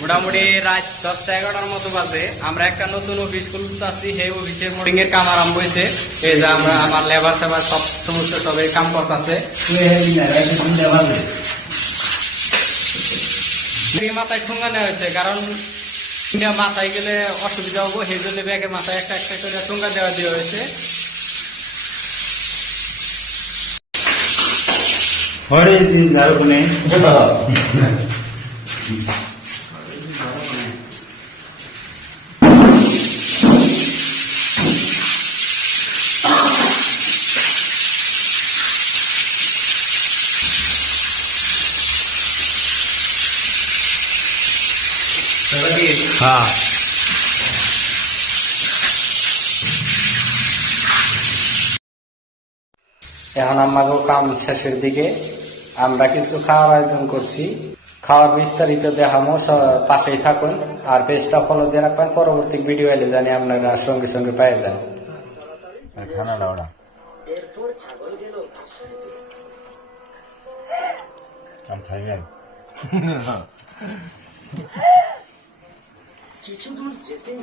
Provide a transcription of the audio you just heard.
মোটামুটি রাত 10-11টার মতো বাজে। আমরা একটা নতুন অফিস খুলতেছি, সেই অফিসের মোটিং এর কাম আরম্ভ হয়েছে। এই যে আমরা আমার লেবার সেবার সব সমস্ত সবাই কাম করতেছে। মাথায় ঠোঙ্গা নেওয়া হয়েছে, কারণ মাথায় গেলে অসুবিধা হবো, সেই জন্য ব্যাগের মাথায় একটা একটা করে ঠোঙ্গা দেওয়া হয়েছে। হ্যাঁ এখন আমাকেও কাম শেষের দিকে, আমরা কিছু খাওয়ার আয়োজন করছি। খাওয়ার বিস্তারিত দেখামো, পাশেই থাকুন আর পেজটা ফলো দিয়ে রাখবেন। পরবর্তী ভিডিও এলে জানি আপনারা সঙ্গে সঙ্গে পেয়ে যান। খানাটা ওরা কিছু দূর যেতেই